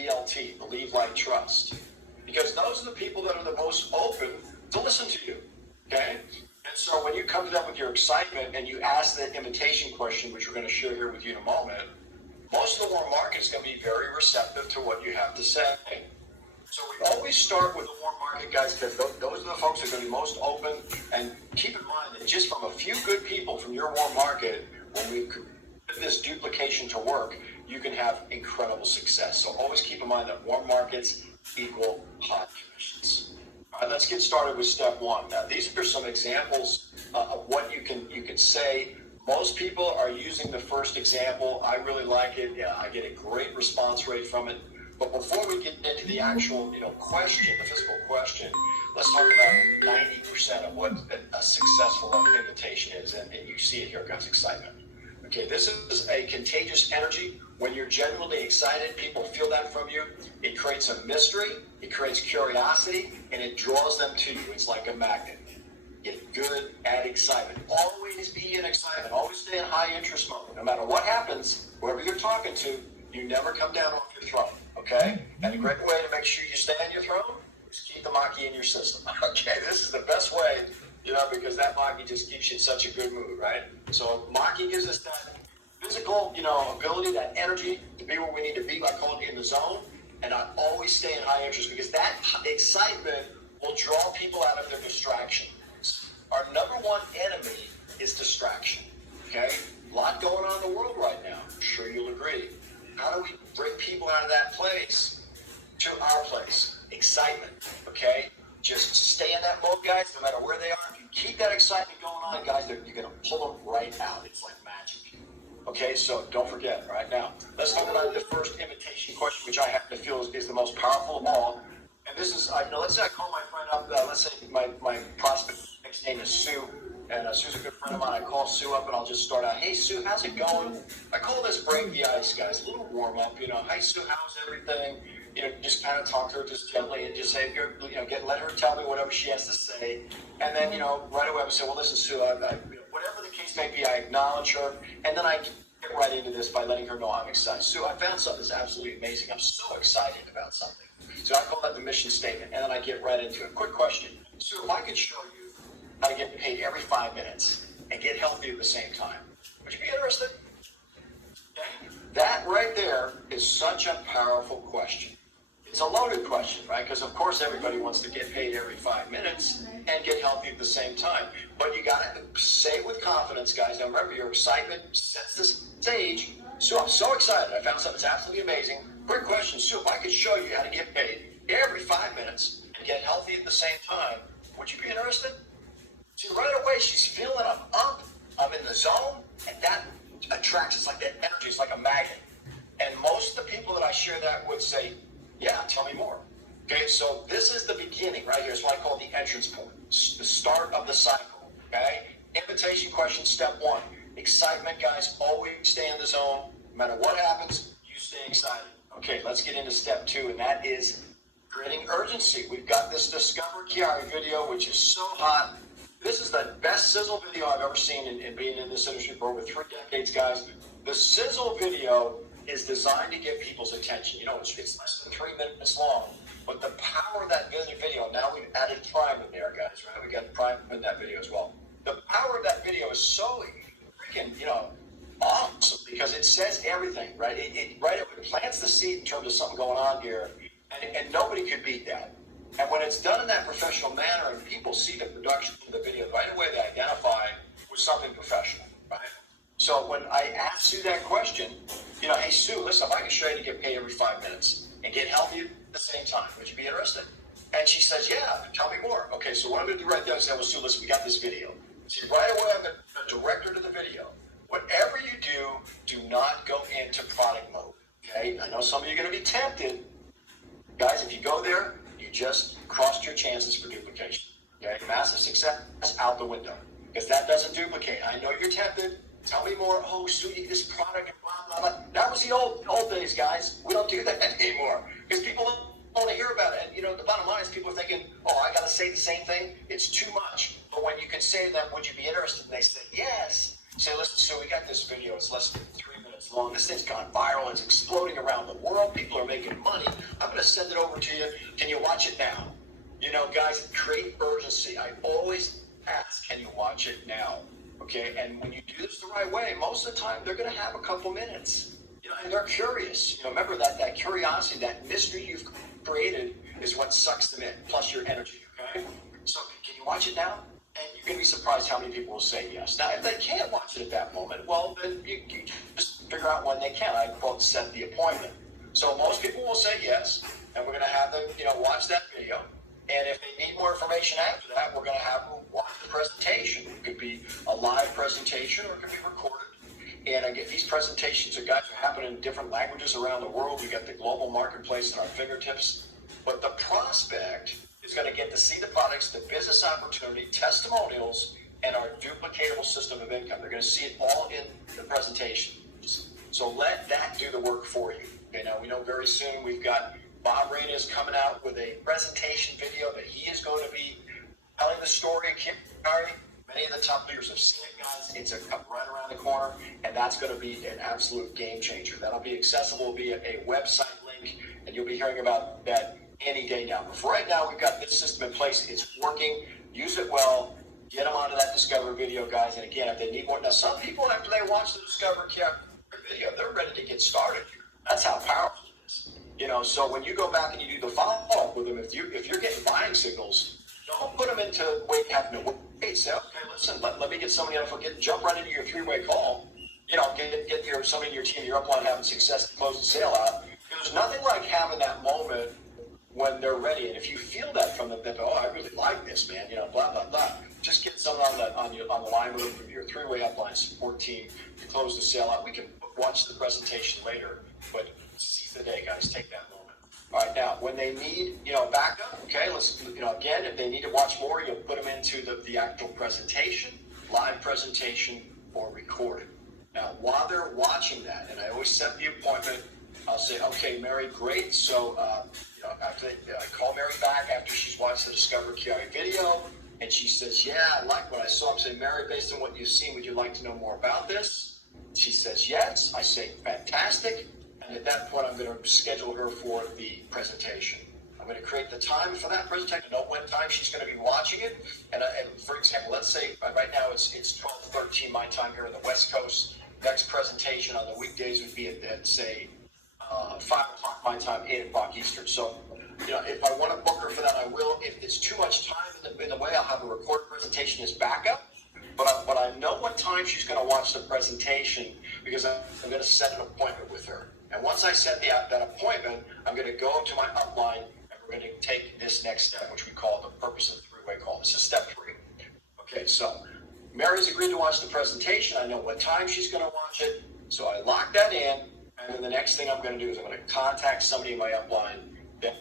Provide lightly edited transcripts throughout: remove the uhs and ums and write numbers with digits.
BLT, believe, like, trust. Because those are the people that are the most open to listen to you, okay? And so when you come to them with your excitement and you ask the invitation question, which we're going to share here with you in a moment, most of the warm market is going to be very receptive to what you have to say. So we always start with the warm market, guys, because those are the folks that are going to be most open. And keep in mind that just from a few good people from your warm market, when we put this duplication to work, you can have incredible success. So always keep in mind that warm markets equal hot commissions. All right, let's get started with step one. Now, these are some examples of what you can say. Most people are using the first example. I really like it. Yeah, I get a great response rate from it. But before we get into the actual, question, the physical question, let's talk about 90% of what a successful invitation is. And you see it here, guys, excitement. Okay, this is a contagious energy. When you're genuinely excited, people feel that from you. It creates a mystery, it creates curiosity, and it draws them to you. It's like a magnet. Get good at excitement. Always be in excitement. Always stay in high interest mode. No matter what happens, whoever you're talking to, you never come down off your throne. Okay? And a great way to make sure you stay on your throne is keep the Maqui in your system. Okay? This is the best way, because that Maqui just keeps you in such a good mood, right? So Maqui gives us that physical, ability, that energy to be where we need to be, like call it in the zone. And I always stay in high interest because that excitement will draw people out of their distraction. Our number one enemy is distraction, okay? A lot going on in the world right now. I'm sure you'll agree. How do we bring people out of that place to our place? Excitement, okay? Just stay in that mode, guys, no matter where they are. If you keep that excitement going on, guys, you're going to pull them right out. It's like magic. Okay, so don't forget, right now, let's talk about the first invitation question, which I happen to feel is the most powerful of all. And this is, let's say I call my friend up, let's say my prospect next name is Sue, and Sue's a good friend of mine. I call Sue up and I'll just start out, hey Sue, how's it going? I call this break the ice, guys, a little warm up, hi Sue, how's everything? Just kind of talk to her just gently and just say, let her tell me whatever she has to say. And then, right away I would say, well, listen, Sue, whatever the case may be, I acknowledge her, and then I get right into this by letting her know I'm excited. Sue, I found something that's absolutely amazing. I'm so excited about something. So I call that the mission statement, and then I get right into it. Quick question. Sue, if I could show you how to get paid every 5 minutes and get healthy at the same time, would you be interested? Okay. That right there is such a powerful question. It's a loaded question, right? Because, of course, everybody wants to get paid every 5 minutes and get healthy at the same time. But you got to say it with confidence, guys. Now, remember, your excitement sets the stage. Sue, I'm so excited. I found something that's absolutely amazing. Quick question, Sue, if I could show you how to get paid every 5 minutes and get healthy at the same time, would you be interested? See, right away, she's feeling I'm up, I'm in the zone, and that attracts, it's like that energy, it's like a magnet. And most of the people that I share that with say, yeah, tell me more. Okay, so this is the beginning right here. It's what I call the entrance point, the start of the cycle, okay? Invitation question, step one. Excitement, guys, always stay in the zone. No matter what happens, you stay excited. Okay, let's get into step two, and that is creating urgency. We've got this Discover QuiAri video, which is so hot. This is the best sizzle video I've ever seen in being in this industry for over 3 decades, guys. The sizzle video is designed to get people's attention. It's less than 3 minutes long, but the power of that video, now we've added Prime in there, guys, right? We got Prime in that video as well. The power of that video is so freaking, awesome because it says everything, right? It plants the seed in terms of something going on here, and nobody could beat that. And when it's done in that professional manner and people see the production of the video, right away they identify with something professional, right? So when I asked Sue that question, hey Sue, listen, if I can show you to get paid every 5 minutes and get healthy at the same time, would you be interested? And she says, yeah, tell me more. Okay, so what I'm going to do right there is say, well, Sue, listen, we got this video. See, right away I'm going to direct her to the video. Whatever you do not go into product mode, okay? I know some of you are going to be tempted. Guys, if you go there, you just crossed your chances for duplication. Okay, massive success out the window because that doesn't duplicate. I know you're tempted. Tell me more. Oh, sweetie, this product and blah, blah, blah. That was the old days, guys. We don't do that anymore because people don't want to hear about it. And, the bottom line is people are thinking, oh, I got to say the same thing. It's too much. But when you can say to them, would you be interested? And they say, yes. Say, listen, Sue, we got this video. It's less than 3 minutes long. This thing's gone viral. It's exploding around the world. People are making money. I'm going to send it over to you. Can you watch it now? You know, guys, create urgency. I always ask, can you watch it now? Okay, and when you do this the right way, most of the time they're going to have a couple minutes. You know, and they're curious. You know, remember that curiosity, that mystery you've created is what sucks them in, plus your energy, okay? So can you watch it now? And you're going to be surprised how many people will say yes. Now, if they can't watch it at that moment, well, then you just figure out when they can. I quote, set the appointment. So most people will say yes, and we're going to have them, you know, watch that video. And if they need more information after that, we're going to have them watch the presentation. It could be a live presentation or it could be recorded. And again, these presentations are happening in different languages around the world. We've got the global marketplace at our fingertips. But the prospect is going to get to see the products, the business opportunity, testimonials, and our duplicatable system of income. They're going to see it all in the presentation. So let that do the work for you. Okay, now we know very soon we've got Bob Reyna is coming out with a presentation video that he is going to be telling the story of QuiAri. Many of the top leaders have seen it, guys. It's right around the corner, and that's going to be an absolute game changer. That'll be accessible via a website link, and you'll be hearing about that any day now. But for right now, we've got this system in place. It's working. Use it well. Get them onto that Discover video, guys. And again, if they need more. Now, some people, after they watch the Discover video, they're ready to get started. That's how powerful it is. You know, so when you go back and you do the follow-up with them, if you're getting buying signals, don't put them into having to wait. Say, okay, listen, let me get somebody else. Jump right into your three-way call. You know, get somebody in your team, your upline having success to close the sale out. There's nothing like having that moment when they're ready. And if you feel that from them, that, oh, I really like this, man, you know, blah, blah, blah. Just get someone on the line with them from your three-way upline support team to close the sale out. We can watch the presentation later, but seize the day, guys. Take that moment. All right, now, when they need, you know, backup, okay, let's, you know, again, if they need to watch more, you'll put them into the actual presentation, live presentation, or recorded. Now, while they're watching that, and I always set the appointment, I'll say, okay, Mary, great. So, you know, I call Mary back after she's watched the Discover QuiAri video, and she says, yeah, I like what I saw. I say, Mary, based on what you've seen, would you like to know more about this? She says, yes. I say, fantastic. And at that point, I'm going to schedule her for the presentation. I'm going to create the time for that presentation, know what time she's going to be watching it. And for example, let's say right now it's 12:13 my time here on the West Coast. Next presentation on the weekdays would be at say, 5 o'clock my time, 8 o'clock Eastern. So, you know, if I want to book her for that, I will. If it's too much time in the way, I'll have a recorded presentation as backup. But I know what time she's going to watch the presentation because I'm going to set an appointment with her. And once I set that appointment, I'm going to go to my upline and we're going to take this next step, which we call the purpose of the three-way call. This is step 3. Okay, so Mary's agreed to watch the presentation. I know what time she's going to watch it. So I lock that in. And then the next thing I'm going to do is I'm going to contact somebody in my upline that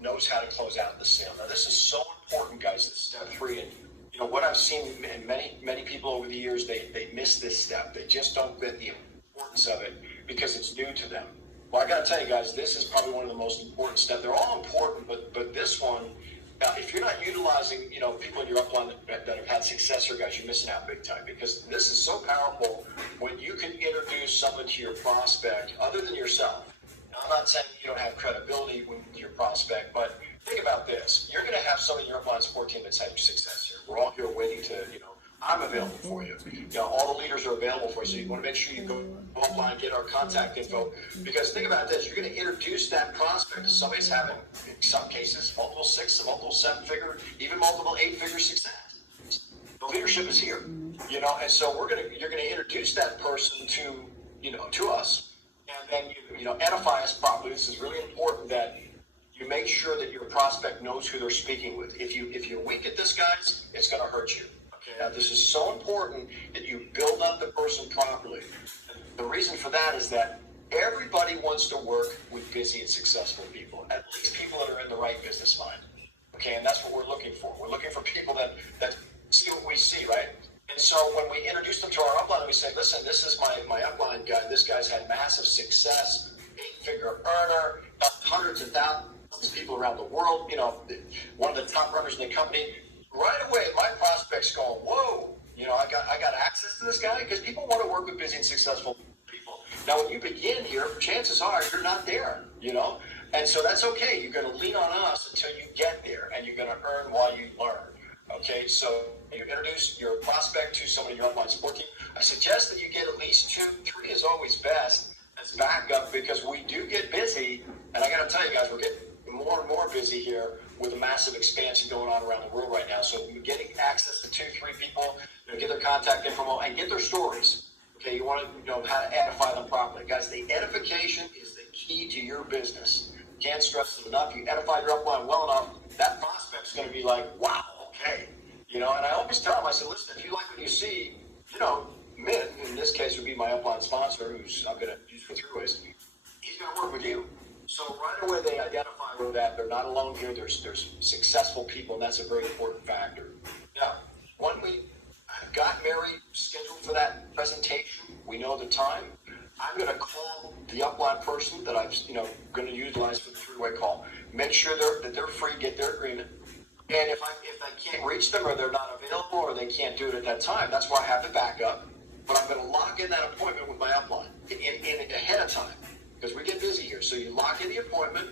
knows how to close out the sale. Now, this is so important, guys, this step 3. And, you know, what I've seen in many people over the years, they miss this step. They just don't get the importance of it because it's new to them. Well, I got to tell you guys, this is probably one of the most important steps. They're all important, but this one, if you're not utilizing, you know, people in your upline that have had success here, guys, you're missing out big time because this is so powerful when you can introduce someone to your prospect other than yourself. Now, I'm not saying you don't have credibility with your prospect, but think about this. You're going to have someone in your upline support team that's had success here. We're all here waiting to, you know, I'm available for you. You know, all the leaders are available for you. So you want to make sure you go offline, get our contact info. Because think about this, you're going to introduce that prospect to somebody who's having, in some cases, multiple 6, multiple 7-figure, even multiple 8-figure success. The leadership is here. You know, and so you're going to introduce that person to, you know, to us, and then you know, edify us properly. This is really important that you make sure that your prospect knows who they're speaking with. If you're weak at this, guys, it's going to hurt you. Now, this is so important that you build up the person properly. The reason for that is that everybody wants to work with busy and successful people, at least people that are in the right business mind. Okay, and that's what we're looking for. We're looking for people that see what we see, right? And so when we introduce them to our upline, we say, listen, this is my upline guy. This guy's had massive success, 8-figure earner, helped hundreds of thousands of people around the world, you know, one of the top runners in the company. Right away, my prospect's going, whoa, you know, I got access to this guy because people want to work with busy and successful people. Now, when you begin here, chances are you're not there, and so that's okay. You're going to lean on us until you get there, and you're going to earn while you learn. Okay, so you introduce your prospect to somebody in your online support team. I suggest that you get at least 2, 3 is always best as backup, because we do get busy, and I got to tell you guys, we're getting more and more busy here with a massive expansion going on around the world right now. So we're getting access to 2, 3 people, get their contact info and get their stories. Okay, you want to know how to edify them properly. Guys, the edification is the key to your business. Can't stress it enough. You edify your upline well enough, that prospect's going to be like, wow, okay. And I always tell them, I said, listen, if you like what you see, Min, in this case would be my upline sponsor, who's I'm going to use for 3 ways, he's going to work with you. So right away they identify with that. They're not alone here. There's successful people, and that's a very important factor. Now, when we got Mary scheduled for that presentation, we know the time. I'm going to call the upline person that I'm going to utilize for the 3-way call. Make sure that they're free, get their agreement. And if I can't reach them, or they're not available, or they can't do it at that time, that's where I have the backup. But I'm going to lock in that appointment with my upline in ahead of time, because we get busy here. So you lock in the appointment,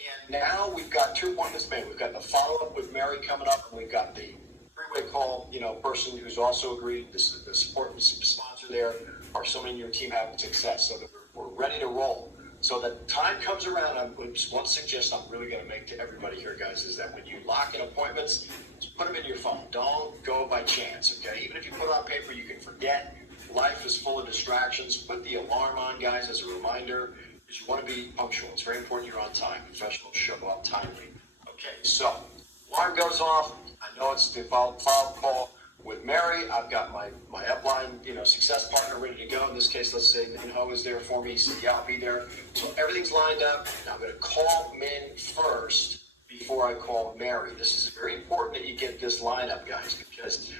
and now we've got 2 appointments made. We've got the follow-up with Mary coming up, and we've got the 3-way call, person who's also agreed, the support sponsor there, or somebody in your team having success, so that we're ready to roll. So that time comes around, one suggestion I'm really going to make to everybody here, guys, is that when you lock in appointments, just put them in your phone. Don't go by chance, okay? Even if you put it on paper, you can forget. Life is full of distractions. Put the alarm on, guys, as a reminder, because you want to be punctual. It's very important you're on time. Professionals show up timely. Okay, so alarm goes off. I know it's the follow-up call with Mary. I've got my upline, success partner ready to go. In this case, let's say Minho is there for me. He said, yeah, I'll be there. So everything's lined up. Now I'm going to call Min first before I call Mary. This is very important that you get this lineup, guys, because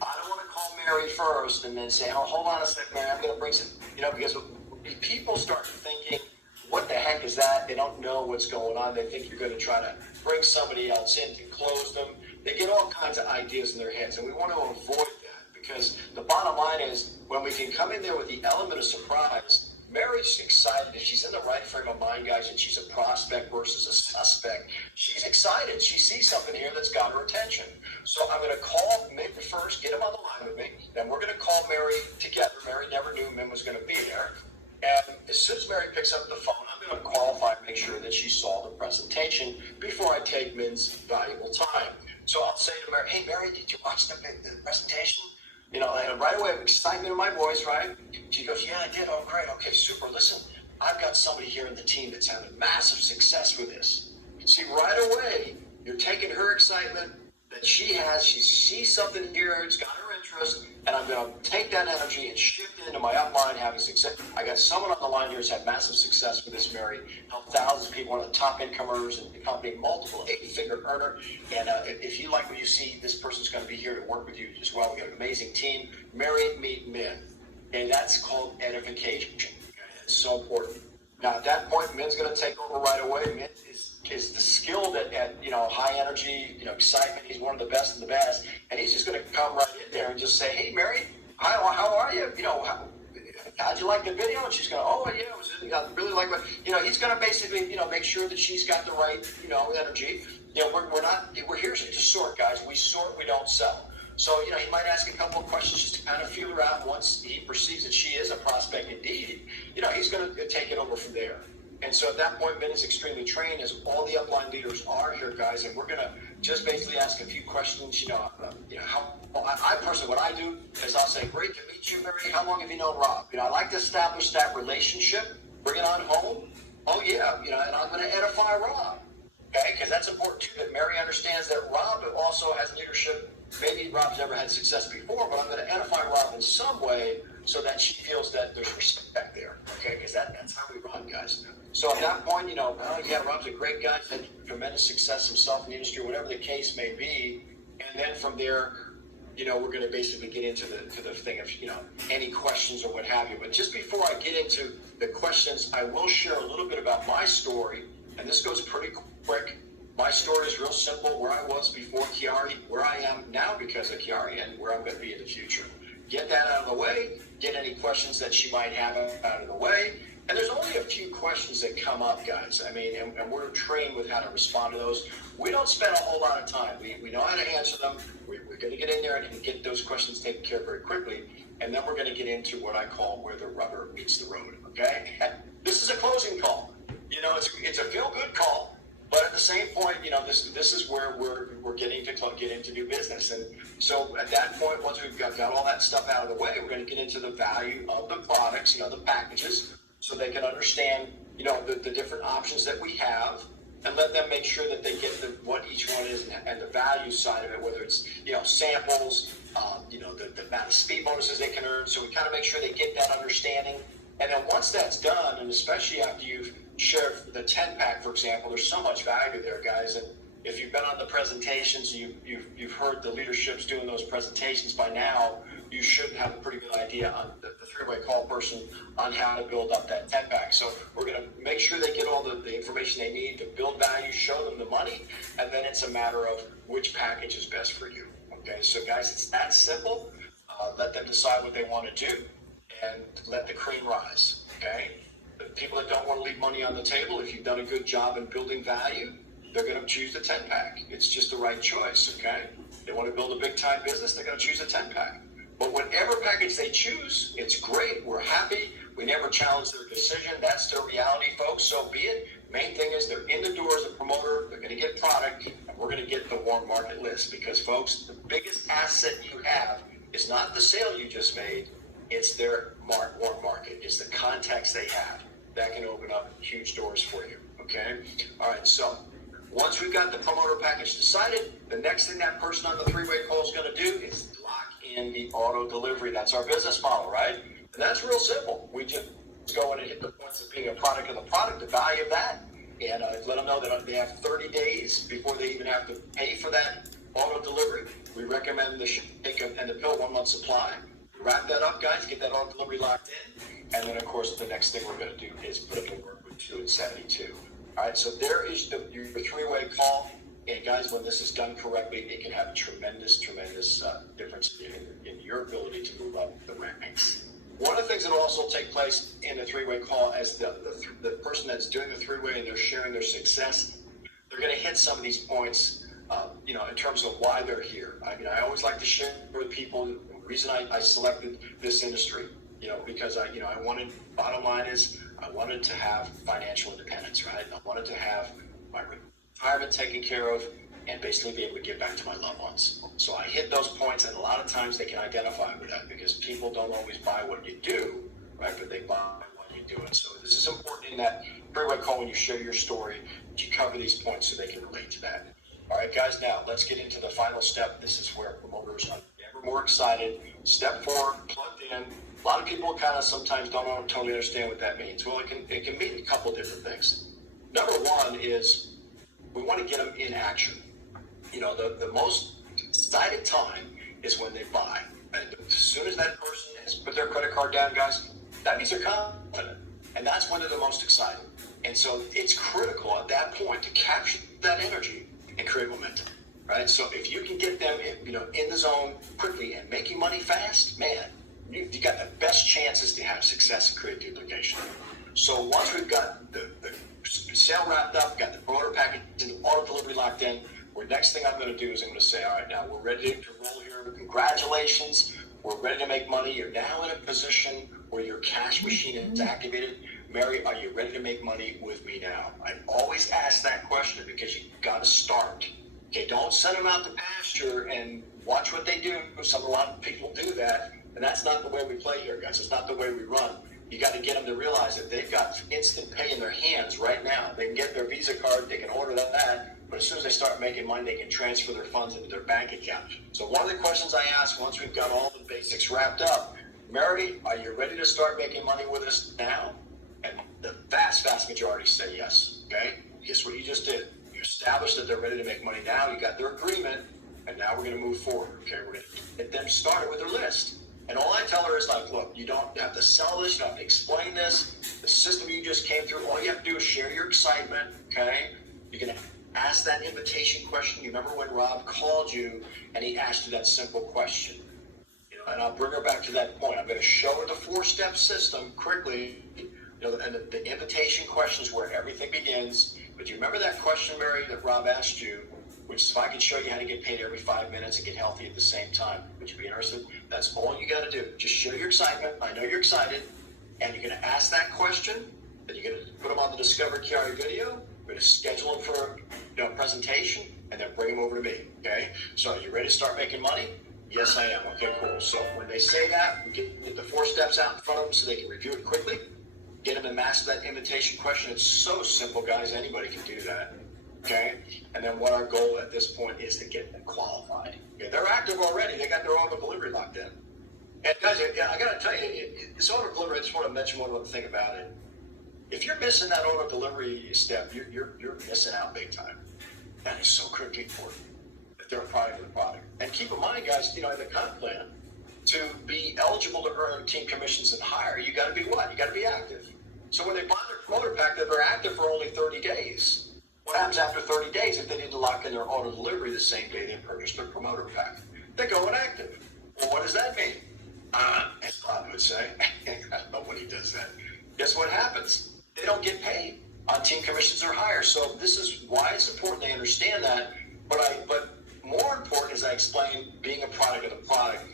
I don't want to call Mary first and then say, oh, hold on a second, Mary, I'm going to bring some, because if people start thinking, what the heck is that? They don't know what's going on. They think you're going to try to bring somebody else in to close them. They get all kinds of ideas in their heads, and we want to avoid that, because the bottom line is, when we can come in there with the element of surprise, Mary's excited. If she's in the right frame of mind, guys, and she's a prospect versus a suspect, she's excited. She sees something here that's got her attention. So I'm going to call Min first, get him on the line with me, then we're going to call Mary together. Mary never knew Min was going to be there. And as soon as Mary picks up the phone, I'm going to qualify and make sure that she saw the presentation before I take Min's valuable time. So I'll say to Mary, hey, Mary, did you watch the presentation? And right away, excitement in my voice, right? She goes, yeah, I did. Oh, great. Okay, super. Listen, I've got somebody here in the team that's having massive success with this. See, right away, you're taking her excitement that she has. She sees something here. It's got her interest. And I'm going to take that energy and shift it into my upline having success. I got someone on the line here who's had massive success with this, Mary. Helped thousands of people, one of the top incomers in the company, multiple 8-figure earner. And if you like what you see, this person's going to be here to work with you as well. We got an amazing team. Mary, meet Min. And that's called edification. It's so important. Now, at that point, Min's going to take over right away. Min is the skill that at high energy, excitement. He's one of the best of the best, and he's just going to come right in there and just say, "Hey, Mary, how are you? How'd you like the video?" And she's going, "Oh, yeah, it was. I really like what." He's going to basically, make sure that she's got the right, energy. We're here to sort, guys. We sort, we don't sell. So, he might ask a couple of questions just to kind of feel her out. Once he perceives that she is a prospect indeed, he's going to take it over from there. And so at that point, Min is extremely trained, as all the upline leaders are here, guys. And we're going to just basically ask a few questions. I personally, what I do is I'll say, great to meet you, Mary. How long have you known Rob? I like to establish that relationship, bring it on home. Oh, yeah, and I'm going to edify Rob. Okay, because that's important too, that Mary understands that Rob also has leadership. Maybe Rob's never had success before, but I'm going to edify Rob in some way so that she feels that there's respect there. Okay, because that's how we run, guys. So at that point, Rob's a great guy, had tremendous success himself in the industry, whatever the case may be. And then from there, we're going to basically get into the thing of, any questions or what have you. But just before I get into the questions, I will share a little bit about my story. And this goes pretty quick. My story is real simple, where I was before QuiAri, where I am now because of QuiAri, and where I'm going to be in the future. Get that out of the way, get any questions that she might have out of the way. And there's only a few questions that come up, guys. I mean, and we're trained with how to respond to those. We don't spend a whole lot of time. We know how to answer them. We're going to get in there and get those questions taken care of very quickly. And then we're going to get into what I call where the rubber meets the road, okay? This is a closing call. You know, it's a feel-good call, but at the same point, you know, this is where we're getting to do business. And so at that point, once we've got all that stuff out of the way, we're going to get into the value of the products, you know, the packages, so they can understand, you know, the different options that we have, and let them make sure that they get what each one is and the value side of it, whether it's, you know, samples, you know, the amount of speed bonuses they can earn. So we kind of make sure they get that understanding. And then once that's done, and especially after you've shared the 10-pack, for example, there's so much value there, guys. And if you've been on the presentations, you've heard the leaderships doing those presentations by now, you should have a pretty good idea on the three-way call person on how to build up that 10-pack. So we're going to make sure they get all the information they need to build value, show them the money, and then it's a matter of which package is best for you. Okay, so guys, it's that simple. Let them decide what they want to do, and let the cream rise. Okay, the people that don't want to leave money on the table, if you've done a good job in building value, they're going to choose the 10-pack. It's just the right choice. Okay, they want to build a big-time business, they're going to choose a 10-pack. But whatever package they choose, it's great. We're happy. We never challenge their decision. That's their reality, folks. So be it. Main thing is they're in the door as a promoter. They're going to get product, and we're going to get the warm market list. Because, folks, the biggest asset you have is not the sale you just made. It's their warm market. It's the contacts they have. That can open up huge doors for you. Okay? All right, so once we've got the promoter package decided, the next thing that person on the three-way call is going to do is lock in the auto delivery. That's our business model, right? And that's real simple. We just go in and hit the points of being a product of the product, the value of that, and let them know that they have 30 days before they even have to pay for that auto delivery. We recommend the shake and the pill 1 month supply. Wrap that up, guys. Get that auto delivery locked in. And then, of course, the next thing we're going to do is put it to work with 2 and 72. All right, so there is your three-way call. And guys, when this is done correctly, it can have a tremendous difference in your ability to move up the ranks. One of the things that will also take place in the three-way call as the person that's doing the three-way and they're sharing their success, they're going to hit some of these points, you know, in terms of why they're here. I mean, I always like to share with people the reason I selected this industry, you know, because I wanted, bottom line is, I wanted to have financial independence, right? I wanted to have my retirement taken care of and basically be able to give back to my loved ones. So I hit those points, and a lot of times they can identify with that because people don't always buy what you do, right? But they buy what you do. And so this is important in that three-way call when you share your story, you cover these points so they can relate to that. All right, guys, now let's get into the final step. This is where promoters are never more excited. Step 4, plugged in. A lot of people kind of sometimes don't totally understand what that means. Well, it can mean a couple different things. Number 1 is we want to get them in action. You know, the most excited time is when they buy. And as soon as that person has put their credit card down, guys, that means they're confident. And that's when they're the most excited. And so it's critical at that point to capture that energy and create momentum, right? So if you can get them, in the zone quickly and making money fast, man, you got the best chances to have success and create duplication. So once we've got the sale wrapped up, got the promoter package and the auto delivery locked in, next thing I'm going to do is I'm going to say, all right, now we're ready to roll here. Congratulations. We're ready to make money. You're now in a position where your cash machine is activated. Mary, are you ready to make money with me now? I always ask that question because you've got to start. Okay, don't send them out to pasture and watch what they do. A lot of people do that, and that's not the way we play here, guys. It's not the way we run. You got to get them to realize that they've got instant pay in their hands right now. They can get their Visa card, they can order that, but as soon as they start making money, they can transfer their funds into their bank account. So one of the questions I ask once we've got all the basics wrapped up, Mary, are you ready to start making money with us now? And the vast majority say yes, okay? Guess what you just did? You established that they're ready to make money now, you got their agreement, and now we're going to move forward, okay? We're going to get them started with their list. And all I tell her is like, look, you don't have to sell this, you don't have to explain this. The system you just came through, all you have to do is share your excitement, okay? You're going to ask that invitation question. You remember when Rob called you and he asked you that simple question? and I'll bring her back to that point. I'm going to show her the 4-step system quickly, and the invitation question is where everything begins. But you remember that question, Mary, that Rob asked you, which is if I could show you how to get paid every 5 minutes and get healthy at the same time, would you be interested? That's all you got to do. Just show your excitement. I know you're excited. And you're going to ask that question. Then you're going to put them on the Discover QuiAri video. We're going to schedule them for a presentation and then bring them over to me. Okay? So are you ready to start making money? Yes, I am. Okay, cool. So when they say that, we get the 4 steps out in front of them so they can review it quickly. Get them to master that invitation question. It's so simple, guys. Anybody can do that. Okay? And then what our goal at this point is to get them qualified. Okay? They're active already. They got their auto delivery locked in. And guys, I got to tell you, this auto delivery, I just want to mention one other thing about it. If you're missing that auto delivery step, you're missing out big time. That is so critically important. That they're a product of the product. And keep in mind, guys, in the comp plan, to be eligible to earn team commissions and higher, you got to be what? You got to be active. So when they buy their promoter pack, they're active for only 30 days. What happens after 30 days if they need to lock in their auto delivery the same day they purchase their promoter pack? They go inactive. Well, what does that mean? As Bob would say, I don't know when he does that. Guess what happens? They don't get paid on team commissions or higher. So this is why it's important they understand that. But more important, as I explained, being a product of the product,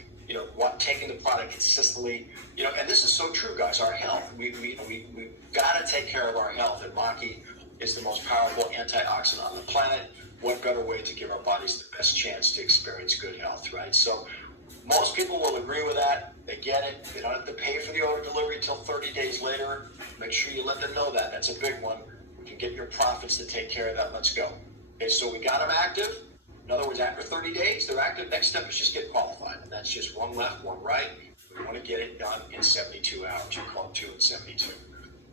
taking the product consistently, and this is so true, guys. Our health, we've got to take care of our health. And Maqui is the most powerful antioxidant on the planet. What better way to give our bodies the best chance to experience good health, right? So most people will agree with that. They get it. They don't have to pay for the order delivery until 30 days later. Make sure you let them know that. That's a big one. We can get your profits to take care of that. Let's go. Okay, so we got them active. In other words, after 30 days, they're active. Next step is just get qualified. And that's just one left, one right. We want to get it done in 72 hours. We call it 2 in 72.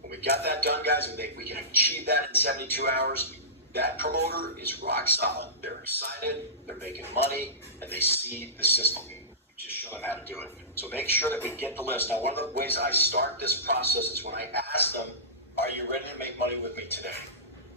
When we got that done, guys, and we can achieve that in 72 hours, that promoter is rock solid. They're excited, they're making money, and they see the system. Just show them how to do it. So make sure that we get the list. Now, one of the ways I start this process is when I ask them, are you ready to make money with me today?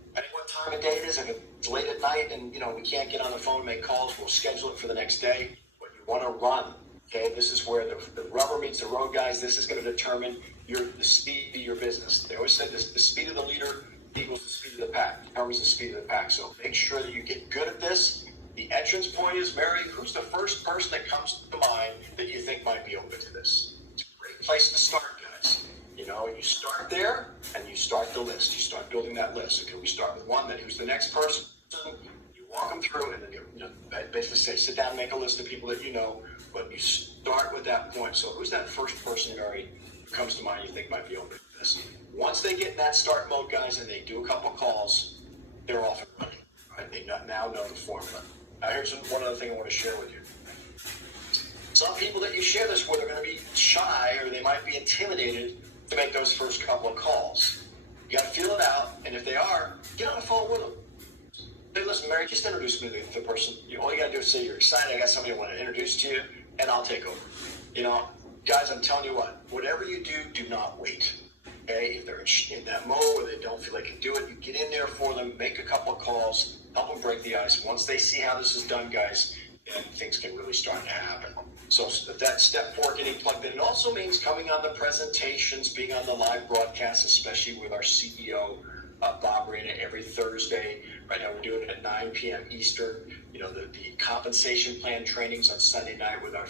Depending what time of day it is, if it's late at night and we can't get on the phone and make calls, we'll schedule it for the next day. But you want to run. Okay, this is where the rubber meets the road, guys. This is going to determine the speed of your business. They always said this: the speed of the leader equals the speed of the pack. Determines the speed of the pack. So make sure that you get good at this. The entrance point is, Mary, who's the first person that comes to mind that you think might be open to this? It's a great place to start, guys. You start there and you start the list. You start building that list. Okay, we start with one, then who's the next person? You walk them through and then you basically say, sit down and make a list of people that you know, but you start with that point. So who's that first person, Mary, who comes to mind you think might be open to this? Once they get in that start mode, guys, and they do a couple calls, they're off and running. Right? They now know the formula. Now, here's one other thing I want to share with you. Some people that you share this with are going to be shy or they might be intimidated to make those first couple of calls. You got to feel it out, and if they are, get on the phone with them. Hey, listen, Mary, just introduce me to the person. All you got to do is say you're excited. I got somebody I want to introduce to you, and I'll take over. Guys, I'm telling you what, whatever you do, do not wait. Okay? If they're in that mode where they don't feel they can do it, you get in there for them, make a couple of calls, help them break the ice. Once they see how this is done, guys, then things can really start to happen. So that step 4, getting plugged in, it also means coming on the presentations, being on the live broadcasts, especially with our CEO, Bob Reyna, every Thursday. Right now we're doing it at 9 p.m. Eastern. The compensation plan trainings on Sunday night with our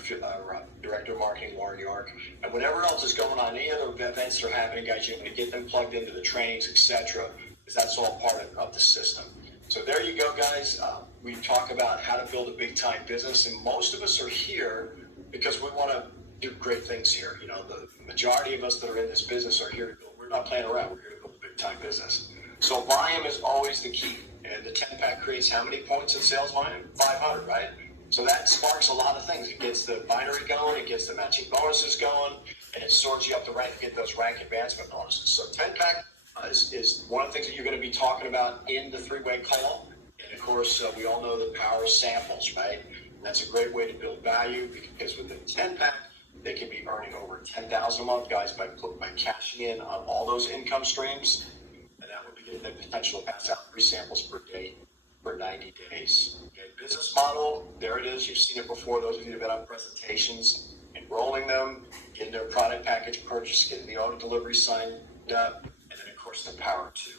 Director of Marketing, Lauren York. And whatever else is going on, any other events that are happening, guys, you're going to get them plugged into the trainings, etc., because that's all part of the system. So there you go, guys. We talk about how to build a big-time business, and most of us are here because we want to do great things here. The majority of us that are in this business are here to build. We're not playing around. We're here to build a big-time business. So volume is always the key. And the 10-pack creates how many points in sales volume? 500, right? So that sparks a lot of things. It gets the binary going, it gets the matching bonuses going, and it sorts you up the rank to get those rank advancement bonuses. So 10-pack is one of the things that you're going to be talking about in the 3-way call. And of course, we all know the power of samples, right? And that's a great way to build value because with the 10-pack, they can be earning over $10,000 a month, guys, by cashing in on all those income streams. And that would be the potential to pass out 3 samples per day for 90 days. Okay, business model, there it is. You've seen it before. Those of you who have been on presentations and enrolling them in their product package purchase, getting the auto delivery signed up, and then of course the Power 2.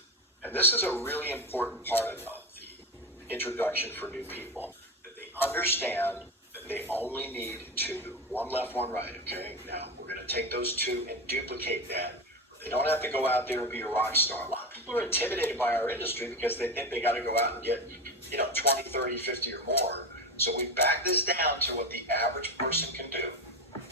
And this is a really important part of the introduction for new people, that they understand that they only need 2, one left, one right, okay? Now, we're going to take those 2 and duplicate that. They don't have to go out there and be a rock star. A lot of people are intimidated by our industry because they think they got to go out and get, 20, 30, 50 or more. So we back this down to what the average person can do,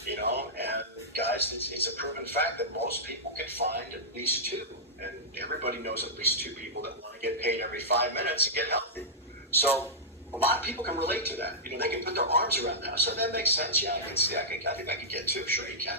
and guys, it's a proven fact that most people can find at least 2. And everybody knows at least 2 people that want to get paid every 5 minutes and get healthy. So a lot of people can relate to that. They can put their arms around that. So that makes sense. Yeah, I think I could get 2. Sure you can.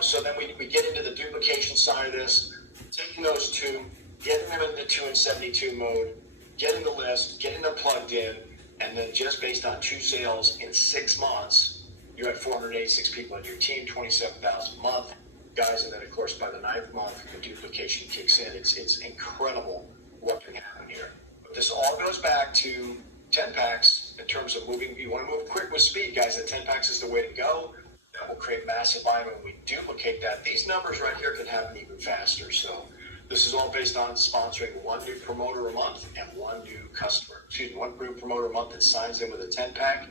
So then we get into the duplication side of this, taking those 2, getting them into 2 and 72 mode, getting the list, getting them plugged in, and then just based on 2 sales in 6 months, you had 486 people on your team, 27,000 a month, guys, and then of course by the 9th month, the duplication kicks in. It's incredible what can happen here. But this all goes back to 10 packs in terms of moving. You want to move quick with speed, guys. The 10 packs is the way to go. That will create massive volume. When we duplicate that, these numbers right here can happen even faster. So this is all based on sponsoring 1 new promoter a month and 1 new customer. 1 new promoter a month that signs in with a 10 pack,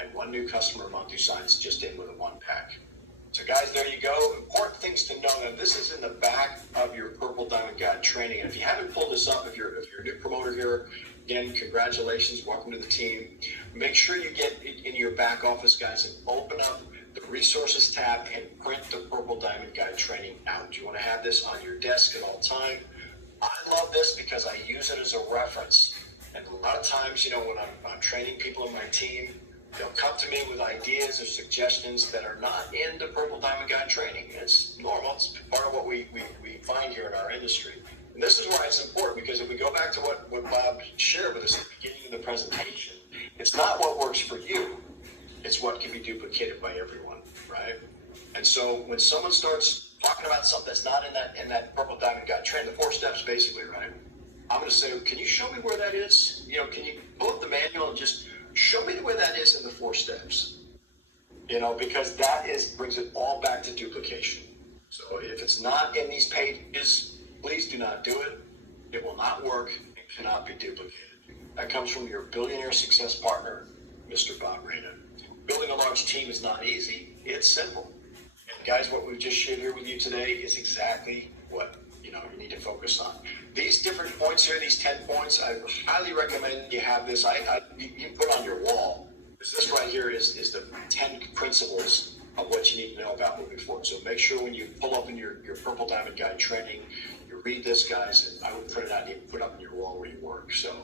and 1 new customer a month who signs just in with a 1 pack. So guys, there you go. Important things to know. Now, this is in the back of your Purple Diamond Guide training. And if you haven't pulled this up, if you're a new promoter here, again, congratulations. Welcome to the team. Make sure you get in your back office, guys, and open up the Resources tab and print the Purple Diamond Guide training out. You want to have this on your desk at all time. I love this because I use it as a reference. And a lot of times, when I'm training people in my team, they'll come to me with ideas or suggestions that are not in the Purple Diamond Guide training. It's normal. It's part of what we find here in our industry. And this is why it's important, because if we go back to what Bob shared with us at the beginning of the presentation, it's not what works for you. It's what can be duplicated by everyone, right? And so when someone starts talking about something that's not in that Purple Diamond Guide training, the 4 steps basically, right? I'm going to say, can you show me where that is? Can you pull up the manual and just show me where that is in the 4 steps, because that brings it all back to duplication. So if it's not in these pages, please do not do it. It will not work. It cannot be duplicated. That comes from your billionaire success partner, Mr. Bob Reyna. Building a large team is not easy. It's simple. And guys, what we've just shared here with you today is exactly what you need to focus on. These different points here, these 10 points, I highly recommend you have this. You can put on your wall, because this right here is the 10 principles of what you need to know about moving forward. So make sure when you pull up in your Purple Diamond Guide training, you read this, guys, and I would print it out and you put it up on your wall where you work. So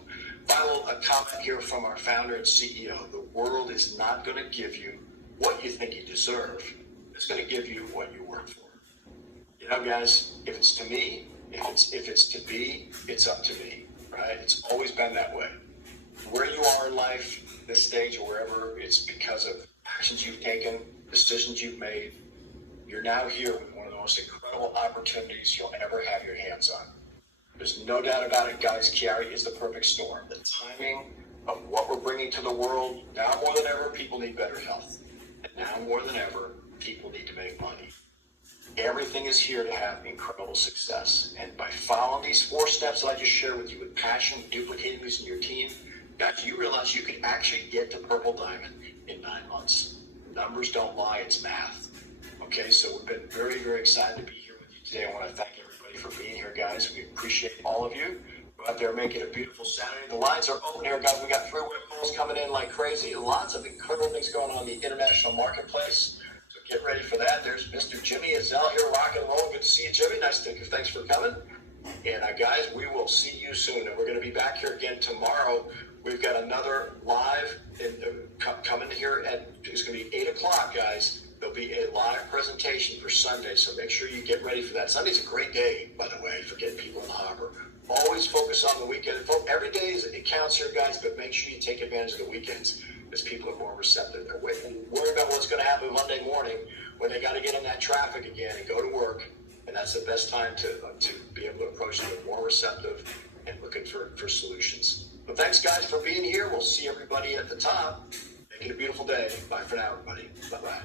final comment here from our founder and CEO. The world is not going to give you what you think you deserve. It's going to give you what you work for. Guys, if it's to me, if it's to be, it's up to me, right? It's always been that way. Where you are in life, this stage or wherever, it's because of actions you've taken, decisions you've made. You're now here with one of the most incredible opportunities you'll ever have your hands on. There's no doubt about it, guys. QuiAri is the perfect storm. The timing of what we're bringing to the world, now more than ever, people need better health. And now more than ever, people need to make money. Everything is here to have incredible success. And by following these 4 steps that I just shared with you with passion, duplicating these in your team, guys, you realize you can actually get to Purple Diamond in 9 months. Numbers don't lie, it's math. Okay, so we've been very, very excited to be here with you today. I want to thank everybody for being here, guys. We appreciate all of you. Go out there and make it a beautiful Saturday. The lines are open here, guys. We got 3 web calls coming in like crazy. Lots of incredible things going on in the international marketplace. So get ready for that. There's Mr. Jimmy Azell here, rock and roll. Good to see you, Jimmy. Thanks for coming. And guys, we will see you soon. And we're going to be back here again tomorrow. We've got another live coming here it's going to be 8 o'clock, guys. There'll be a live presentation for Sunday, so make sure you get ready for that. Sunday's a great day, by the way, for getting people in the hopper. Always focus on the weekend. Every day it counts here, guys, but make sure you take advantage of the weekends as people are more receptive. They're worried about what's going to happen Monday morning when they got to get in that traffic again and go to work, and that's the best time to be able to approach them more receptive and looking for solutions. But thanks, guys, for being here. We'll see everybody at the top. Make it a beautiful day. Bye for now, everybody. Bye-bye.